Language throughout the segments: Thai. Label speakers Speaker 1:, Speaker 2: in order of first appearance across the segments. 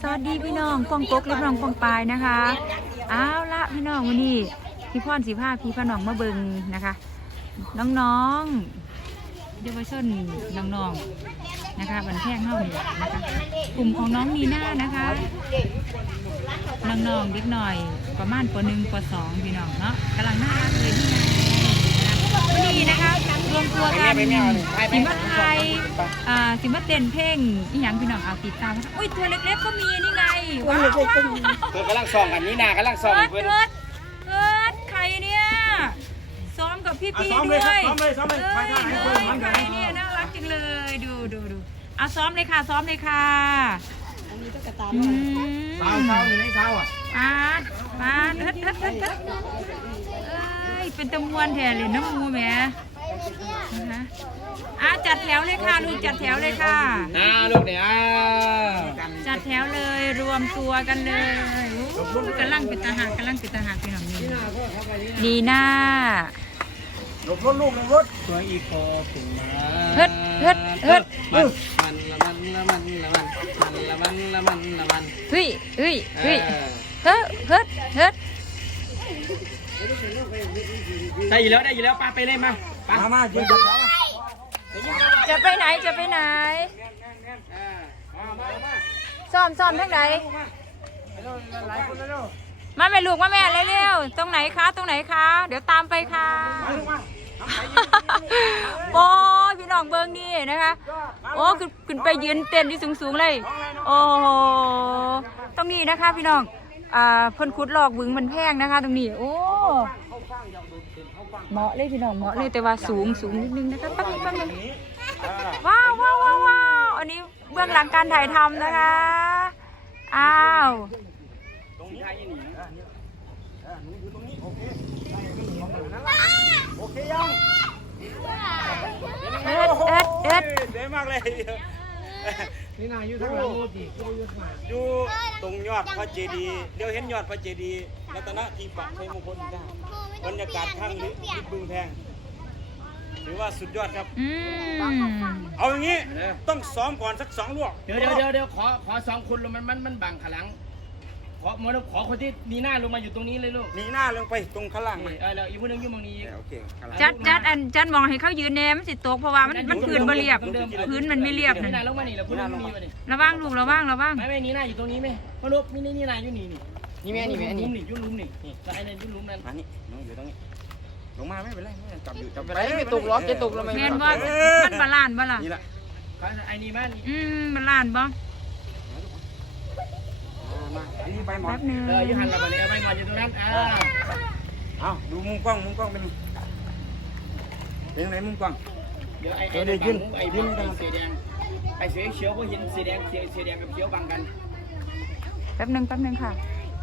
Speaker 1: สวัสดีพี่น้องปองกกและน้องปองปายนะคะเอาวละพี่น้องวันนี้พี่พ่อนสีผ้าพี่พ่อน้องมาเบิงนะคะ น้องๆเยาวชนน้องๆนะคะบันแพงเฮานี่นะคะกลุ่มของน้องนีหน่านะคะน้องๆเด็กหน่อยประมาณปหนึ่งปสองพี่น้องเนาะกำลังน่ารักเลยนี่ไงวันนี้นะคะรวม ตัวกันสิมาไทยอ่าสิมาเต้นเพลงอีหยังพี่น้องเอาติดตามนะคะอุ้ยตัวเล็กๆก็มีนี่ไงว้าว
Speaker 2: เพิ่นกำลังส่องกันนี่นากำลังส่อง
Speaker 1: เกิด
Speaker 2: เพิ่น
Speaker 1: เกิดเกิดใครเนี่ยซ้อมกับพี่
Speaker 3: อะ
Speaker 1: พี่
Speaker 3: ซ้อม
Speaker 1: ด้
Speaker 3: เล
Speaker 1: วย
Speaker 3: ซ้อมเลยซ้อมเลย
Speaker 1: เอ้
Speaker 3: คน
Speaker 1: ยใครเนี่ยน่ารักจังเลยดูดูดูเอาซ้อมเลยค่ะซ้อมเลยค่ะอืม
Speaker 3: สาวสาวอยู่ไหนสาอะ
Speaker 1: ปาดปาดเฮ็ดเฮ็ดเฮ็ดเฮ็ดเอ้ยเป็นตะมวนแท้เลยน้ำมูแหม นะคะอะจัดแถวเลยค่ะลูกจัดแถวเลยค่ะ
Speaker 2: อ่าลูกเนี่ยอ่า
Speaker 1: จัดแถวเลยรวมตัวกันเลยโอ้ยกำลังเป็นทหารกำลังเป็นทหารพี่น้องนี่ดีหน้า
Speaker 3: หลบรถลูกหลบรถ
Speaker 2: ตัวอีโคขึ้นมา
Speaker 1: เฮ็ดเฮ็ดเฮ็ด
Speaker 2: มันมันละมันละมันละมันมันละมันละมันละมัน
Speaker 1: เฮ้ยเฮ้ย
Speaker 2: เอ
Speaker 1: เฮ้ย
Speaker 2: อ
Speaker 1: เฮ็ดเฮ็ดเฮ็ด
Speaker 2: ได้อยู่แล้วได้อยู่แล้วป้าไปเลยมาป้า
Speaker 3: มามายืนจับแล้ว
Speaker 1: จะไปไหนจะไปไหน
Speaker 2: มามามา
Speaker 1: ซ้อมซ้อมทั้งไหน
Speaker 3: หลายคนแล้ว
Speaker 1: มาแม่ลูกมาแม่เร็วๆตรงไหนคะ ตรงไหนคะ เดี๋ยวตามไปค่ะ
Speaker 3: มาลูกมา
Speaker 1: โอ้ยพี่น้องเบิ้งนี่นะคะ โอ้ขึ้นขึ้นไปยืนเต้นที่สูงๆเลย โอ้โหตรงนี้นะคะพี่น้อง อ่าเพ่นขุดหลอกบึงมันแพงนะคะ ตรงนี้ โอ้เหมาะเลยพี่น้องเหมาะเลยแต่ว่าสูงสูงนิดนึงนะคะแป๊บนึงแป๊บนึงว้าวว้าวว้าววาวอันนี้เบื้องหลังการถ่ายทำนะคะ อ้าว
Speaker 3: โอเคโอเคยัง
Speaker 1: เอ็ดเอ็ดเอ็ด
Speaker 3: เด้มากเลย
Speaker 2: นี่นายอยู่ทางหลังโมจิกูอยู่ข้างหลัง
Speaker 3: อยู่ตรงยอดพระเจดีย์เดี๋ยวเห็นยอดพระเจดีย์รัตนทีปะชัยมงคลได้บรรยากาศข้างลิลิบบึงแพงถือว่าสุดยอดครับ
Speaker 1: อืม
Speaker 3: เอาอย่างนี้ต้องซ้อมก่อนสักสองลวก
Speaker 2: เดี๋ยวเดี๋ยวเดี๋ยวเดี๋ยวขอขอสองคนลงมันมันมันบังขลัง ขอหมดขอคนที่นีหน้าลงมาอยู่ตรงนี้เลยลูก
Speaker 3: หนีหน้าลงไปตรงข้างล่างไหม
Speaker 2: เออแล้วอีกคนนึงอยู่ตรงนี้
Speaker 3: โอเคข้างล่าง
Speaker 1: จัดจัดอันจัดมองให้เขายืนแนมนสิตกเพราะว่ามันมันพื้นบ่เรียบ พื้นมันไม่เรียบ
Speaker 2: นีหน้าลงมานี่แล้วคนนึงมีมาดิ
Speaker 1: ระวังลูกระวังระวัง
Speaker 2: ไม่ไม่นีหน้าอยู่ตรงนี้ไหมพนุบมีนี่นี่นายอยู่นี่นี่นี่แม่นี่แม่นี่นี่ยุ่นลุ้มนี่นี่แล้วไอ้นั่นยุ่นลุ้มนั่น
Speaker 3: มานี่น้องอยู่ตรงนี้ ลงมาไม่เป็นไรไม่เป็นไรจับอยู่จับไป
Speaker 2: ไม่ตกล็อกจะตกแล้วไหม
Speaker 1: แม่นบ่มันบาลานซ์บ่ล่ะ
Speaker 3: นี่แหละ
Speaker 2: ไอ้นี่มาน
Speaker 1: อืมบาลานซ์บ่
Speaker 3: มา อันนี้ใบหมอ
Speaker 1: แป๊
Speaker 3: น
Speaker 1: บหนึง
Speaker 2: เอออยู่หันเราไปเลยเอาไม่มาอยู่ตรงนั้นอ่า
Speaker 3: เอาดูมุมกล้องมุมกล้องเป็นเป็นยังไงมุมกล้อง
Speaker 2: เดี๋ยวไอ้ไอ้ไอ้บังไอ้บังไอ้สีแดงไอ้สีเขียวก็เห็นสีแดงสีสีแดงกับเขียวบังกัน
Speaker 1: แป๊บหนึงแป๊บหนึงค่ะ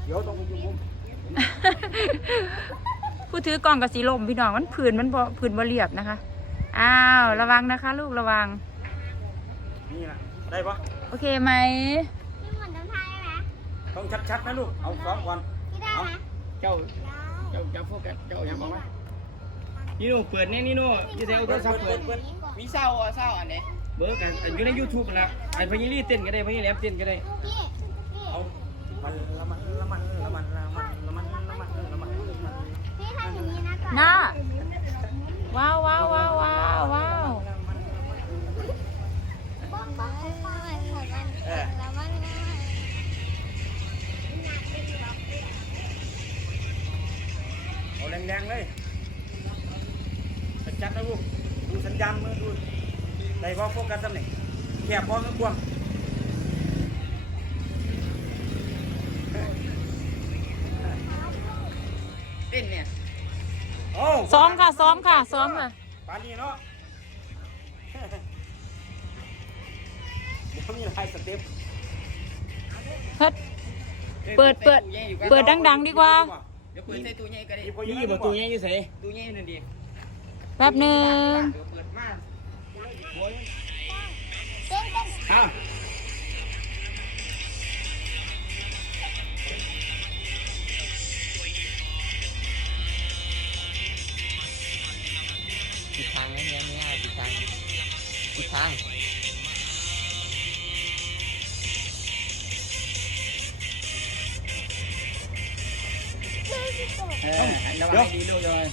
Speaker 3: เดี๋ยวต้องไปดูมุม
Speaker 1: ผู้ถือกล่องกับสีลมพี่น้องมันพื้นมันบ่พื้นบ่เรียบนะคะ อ้าวระวังนะคะ ลูกระวัง
Speaker 3: นี่แหละได้ปะ
Speaker 1: โอเคไหม
Speaker 3: ต้องชัดๆนะลูก เอาซ้อมก่อน พี่
Speaker 2: เจ้า เจ้าเจ้าโฟกัสเจ้าอย่าบอกว่านี่นูเปิดเนี่ยนี่นูยี่เดียวโทรศัพท์เปิด
Speaker 4: มีเศร้าอะเศร้าอันไหน
Speaker 2: เบอร์กันอยู่ในยูทูบกันละอันพี่ลี่เต้นก็ได้พี่แรปเต้นก็ได้
Speaker 3: เอามันละมันละมันละมันละมันละมันละมันละมัน
Speaker 4: พี่ทำอย่างนี้นะก่อน
Speaker 1: น้าว้าวว้าวว้าวว้าว
Speaker 4: แร
Speaker 3: งๆเลยชัดๆนะลูกดูสัญญาณมือดูได้พอโฟกัสตำแหน่งแคบพอไม่กว้าง
Speaker 4: เต้นเนี่ย
Speaker 3: โอ้
Speaker 1: ซ้อมค่ะซ้อมค่ะซ้อมค่ะ
Speaker 3: ปานนี้เนาะเดี๋ยวมีหลายสเต็ป
Speaker 1: เฮ็ดเปิดเปิดเปิดดัง ๆ ดีกว่า
Speaker 4: เดี๋ยวเปิดใส่ตู้ใหญ่ก็ได้
Speaker 2: นี่ประตูนี้อยู่ใส่
Speaker 4: ตู้ใหญ่นั่นดิ
Speaker 1: แป๊บหนึ่ง
Speaker 4: เดี๋ยวเปิดมา
Speaker 2: อ้าว
Speaker 4: ผิดทางไม่เนี่ยไม่ง่ายผิดทางผิดทาง
Speaker 2: ระวังดีลูกเลย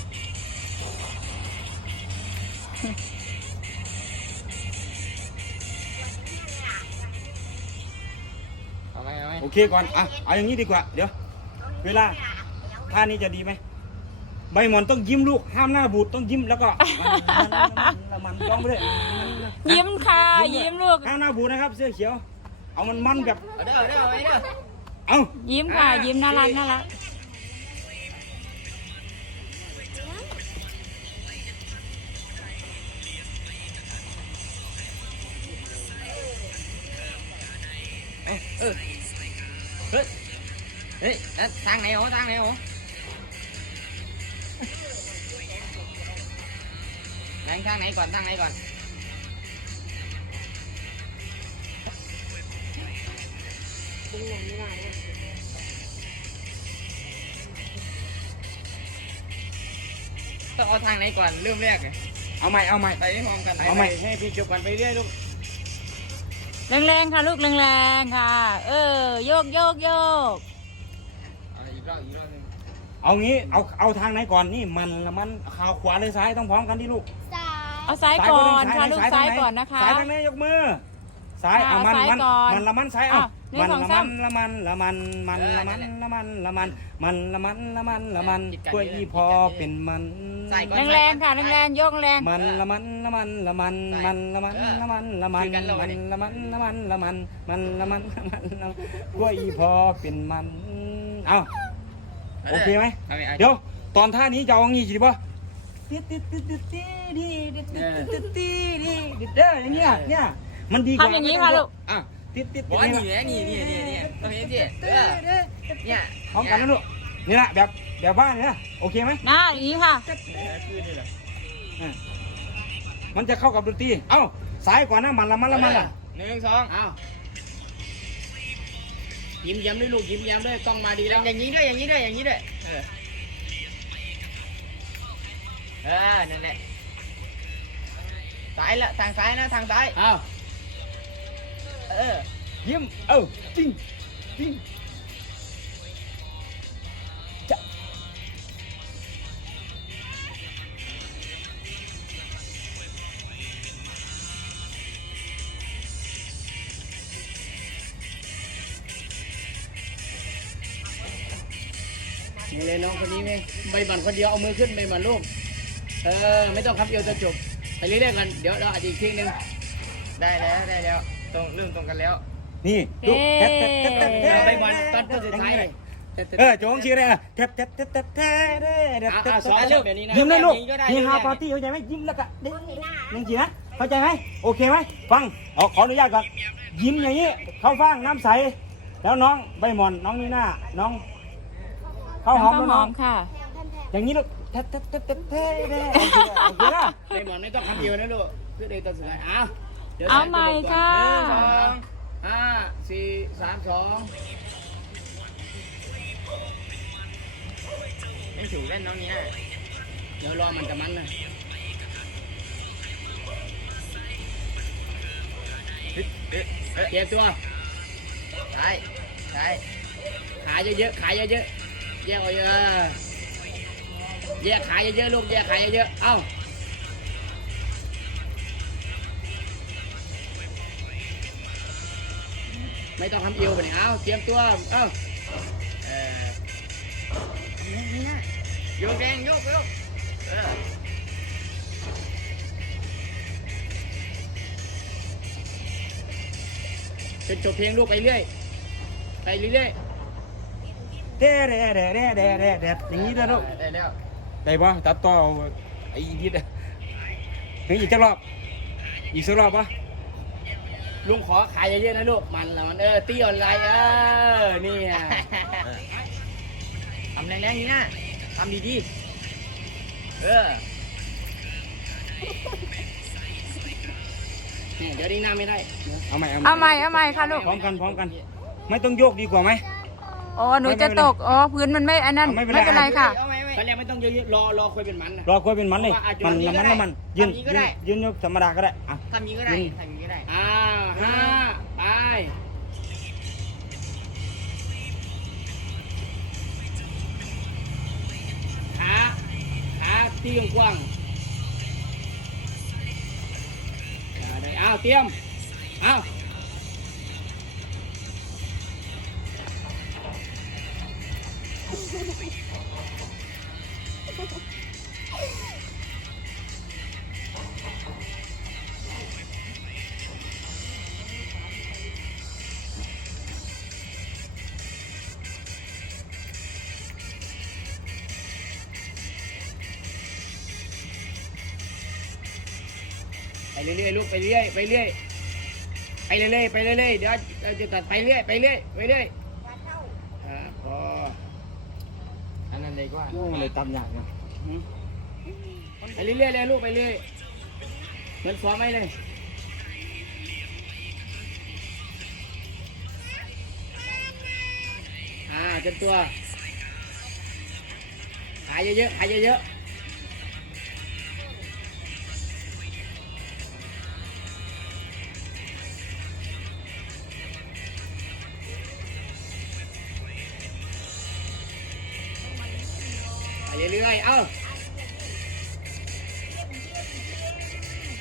Speaker 4: เอาไหมเอาไหม
Speaker 3: โอเคก่อนอะเอาอย่างนี้ดีกว่า เดี๋ยว เวลาท่านี้จะดีไหมใบหมอนต้องยิ้มลูก ห้ามหน้าบูดต้องยิ้มแล้วก็มันมันร้องไปเลย
Speaker 1: ยิ้มค่ะยิ้มลูก
Speaker 3: ห้ามหน้าบูดนะครับเสื้อเขียว เอามันมันแบบ
Speaker 4: เอาเด้อเอาเด้อเอาเด้อ
Speaker 3: เอา
Speaker 1: ยิ้มค่ะยิ้มน่ารักน่ารัก
Speaker 4: เฮ้ยเฮ้ยแล้วทางไหนหรอทางไหนหรอทางทางไหนก่อนทางไหนก่อนต้องเอาทางไหนก่อนเริ่มแรกเลย
Speaker 3: เอาใหม่เอาใหม่
Speaker 4: ไปไม่พร้อมกัน
Speaker 3: เอาใหม่
Speaker 2: ให้พี่จบกันไปเรื่อยลูก
Speaker 1: แรงๆค่ะลูกแรงๆค่ะ เออ โยกโยกโยก
Speaker 4: เอาอีกรอบอีกรอบหนึง
Speaker 3: เอางี้เอาเอาทางไหนก่อนนี่มันละมันข่าวขวาเลยซ้ายต้องพร้อมกันที่ลูก
Speaker 1: เอาซ้ายก่อนค่ะลูกซ้ายก่อนนะคะ
Speaker 3: ซ้ายทางไหนยกมือ ซ้าย
Speaker 1: ค่ะ
Speaker 3: เอามัน
Speaker 1: ซ้าย
Speaker 3: มัน
Speaker 1: ก่อน
Speaker 3: มันละมันซ้ายเอา
Speaker 1: อะหนึ่ง
Speaker 3: มัน
Speaker 1: สอง
Speaker 3: ละ
Speaker 1: สา
Speaker 3: มั
Speaker 1: ม
Speaker 3: นละมันละมันมันละมันละมันละมันมันละมันละมันละมันกล้วยอีพอเป็นมัน
Speaker 4: ใส่ก่อน
Speaker 1: แรงๆค่ะแรงๆโยกแรง
Speaker 3: มันละมันละมันละมันมันละมันละมันละมันมันละมันละมันละมันมันละมันละมันละมันกล้วยอีพอเป็นมันเอาโอเคไหม
Speaker 4: เอาไปเอา
Speaker 3: เดี๋ยวตอนท่านี้จะเอางี้สิป่ะติดติดติดติดติดติดติดติดติดติดติดเด้ออย่างเงี้ยเนี่ย มันดีกว่า
Speaker 1: ทำอย่างนี้ค่ะลูก
Speaker 3: อะติดติด
Speaker 4: บ
Speaker 3: ติ
Speaker 4: อ
Speaker 3: ด
Speaker 4: ส
Speaker 3: นี่
Speaker 4: นี่
Speaker 3: นะ
Speaker 4: แหละนี่นี่นี่นี่ต้องเห็นสิเออเนี่ย
Speaker 3: พร้อมกันนะลูกนี่แหละแบบแบบบ้านนี่นะโอเคไหม
Speaker 1: ๆหน้าอย่างนี้ค่ะ
Speaker 3: อะมันจะเข้ากับดนตรีเอ้าซ้ายก่อนนะมันละมันละมันละ
Speaker 4: หนึ่งสอง
Speaker 2: อ้าวยิ้มแย้มด้วยลูกยิ้มแย้มด้วยกล้องมาดีแล้ว
Speaker 4: อย่างนี้ด้วยอย่างนี้ด้วยอย่างนี้ด้วยเออเออนั่นแหละซ้ายละทางซ้ายนะทางซ้าย
Speaker 2: อ้าว
Speaker 4: เออ
Speaker 3: ยิ้มเอ้าจริงจริงจะ
Speaker 2: นี่เลยน้องคนนี้ไงใบบันคนเดียวเอามือขึ้นใบบันลูกเออ ไม่ต้องครับเดียวจะจบไปเรื่อยๆกันเดี๋ยวเราอาจจะอีกทีนึง
Speaker 4: ได้แล้วได้แล้ว ตรงเริ่มตรงกันแล้ว
Speaker 3: นี่ดูแทบแทบแทบแทบแทบ
Speaker 2: เอาใบบอลตอนต้นสุดท้ายเลย
Speaker 3: เออโจงชื่ออะไรอะแทบแทบแทบแทบแทบแทบแทบ
Speaker 2: อะ
Speaker 3: แท
Speaker 2: อะ
Speaker 3: บ
Speaker 2: สอนลูกเดี๋ยวนี้นะ
Speaker 3: ยิ้มได้ลูก
Speaker 4: ยิ้มก็ได้
Speaker 3: นี่
Speaker 4: ยิ้ม
Speaker 3: ฮา
Speaker 4: ได้
Speaker 3: ปาร์ตี้เข้าใจไหมยิ้มแล้วก็เด้งหนึ่งทีนะเข้าใจไหมโอเคไหมฟังเอาขออนุญาตก่อนยิ้มอย่างนี้เข้าฟังน้ำใส แล้วน้องใบหมอนน้องนีน่าน้องข้าวหอม
Speaker 1: ข้าวห
Speaker 3: น้
Speaker 1: อ
Speaker 3: อง
Speaker 1: มค่ะ
Speaker 3: อย่างนี้ลูกแทบแทบแทบแทบแทบโอเคโอเคนะ
Speaker 2: ใบบอลไม่ต้องคำเดียวนะลูกเพื่อเดินตอนสุดท้ายอ้าว ดี๋ยว
Speaker 1: เอาใหม่ค่ะ
Speaker 2: หนึ่งสองห้าสี่สามสอง
Speaker 4: ไม่ถูกเล่นน้องนี้นะ
Speaker 2: เดี๋ยวรอมันจะมันนะ
Speaker 4: เอ๊ะเอ๊ะ
Speaker 2: เก็บตัว
Speaker 4: ซ้ายซ้าย
Speaker 2: ขาเยอะๆขายเยอะๆแยกออกเยอะแยกขายเยอะๆลูกแยกขายเยอะๆเอ้า ไม่ต้องทำเอวไปเลยเอาเตรียมตัว เอ้า
Speaker 4: เออนี่นะโยกแรงโยกโยกเออ
Speaker 2: จนจบเพลงลูกไปเรื่อย ไปเรื่อย
Speaker 3: เด้เด้เด้เด้เด้เด้เด้อย่างนี้ด้วยลูก
Speaker 4: ได้แล้ว
Speaker 3: ได้ปะตัดต่อไอ้นิดอะถึงอีกจักรอบ อีกสักรอบปะ
Speaker 2: ลุงขอขายเยอะๆนะลูกมันละมันเออตีออนไลน์เออนี่อะ
Speaker 4: ทำแรงๆนี่นะทำดีๆเออ
Speaker 2: เนี่ยเดี๋ยวดิ้งหน้าไม่ได้
Speaker 3: เอาใหม่
Speaker 1: เอาใหม่เอาใหม่ค่ะลูก
Speaker 3: พร้อมกันพร้อมกัน ไม่ต้องโยกดีกว่าไหม
Speaker 1: อ๋อ หนูจะตก อ๋อ พื้นมันไม่ อันนั้น
Speaker 3: ไม่
Speaker 1: ไม่
Speaker 3: เป็นไร
Speaker 1: เป็นไรค่ะ
Speaker 4: เอาไหมไหม
Speaker 2: ตอนแรกไม่ต้องเยอะๆรอรอคุยเป็นมันนะ
Speaker 3: รอคุยเป็นมันเลย มันละมันละมัน ยืน
Speaker 4: ทำอย่างนี้ก็ได้
Speaker 3: ยืนยกธรรมดาก็ได้อะ
Speaker 4: ทำอย่างนี้ก็ได้
Speaker 3: อืม
Speaker 4: ทำอย่างนี้ ห้าไป
Speaker 2: ขาขาเตียงกว้างได้อ้าวเตรียมอ้าว เรื่อยๆลูกไปเรื่อยไปเรื่อยไปเรื่อยๆไปเรื่อยๆเดี๋ยวเราจะตัดไปเรื่อยไปเรื่อยไปเรื่อยอ่าพอ
Speaker 4: อันนั้นเลยกว่า
Speaker 3: โอ้เลยตำอย่างนะ
Speaker 2: หืมไปเรื่อยๆเลยลูกไปเรื่อยเหมือนซ้อมไหมเลยอ่าจนตัวขายเยอะๆขายเยอะๆ เรื่อยๆเอ้า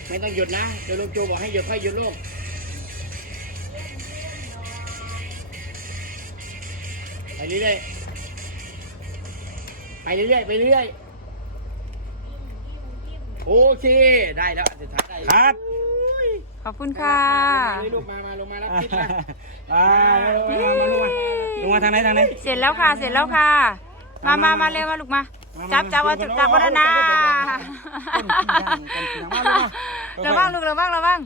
Speaker 2: ไม่ต้องหยุดนะเดี๋ยวลุงจูบอกให้หยุดค่อยหยุดลูกไปเรื่อยๆไปเรื่อยๆไปเรื่อยๆโอเคได้แล้วสุดท้ายได้
Speaker 3: ครับ
Speaker 1: ขอบคุณค่ะ
Speaker 2: มาเลยลูกมามาลงมารับทิศมา
Speaker 3: อ่ามาลงมาลงมาลงมาทางไหนทางไหน
Speaker 1: เสร็จแล้วค่ะ เสร็จแล้วค่ะ มามามาเร็วมาลูกมา จับจับว่าจับจับว่านะระวังลูกระวังระวัง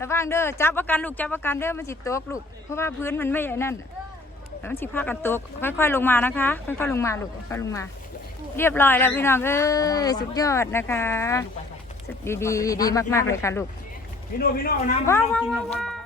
Speaker 1: ระวังเด้อจับประกันลูกจับประกันเด้อมันสิตกลูกเพราะว่าพื้นมันไม่ไอ้นั่นแล้วมันสิพากันตกค่อยๆลงมานะคะ ค่อยๆลงมาลูกค่อยๆลงมา เรียบร้อยแล้วพี่น้องเอ้ยสุดยอดนะคะสุดดีดีดีมากๆเลยค่ะลูก
Speaker 3: พี่โน่พี่โน่เอาน้ำ
Speaker 1: ว้าว
Speaker 3: ให้น้องกิน
Speaker 1: ว้าว
Speaker 3: ก่อน
Speaker 1: ว้าว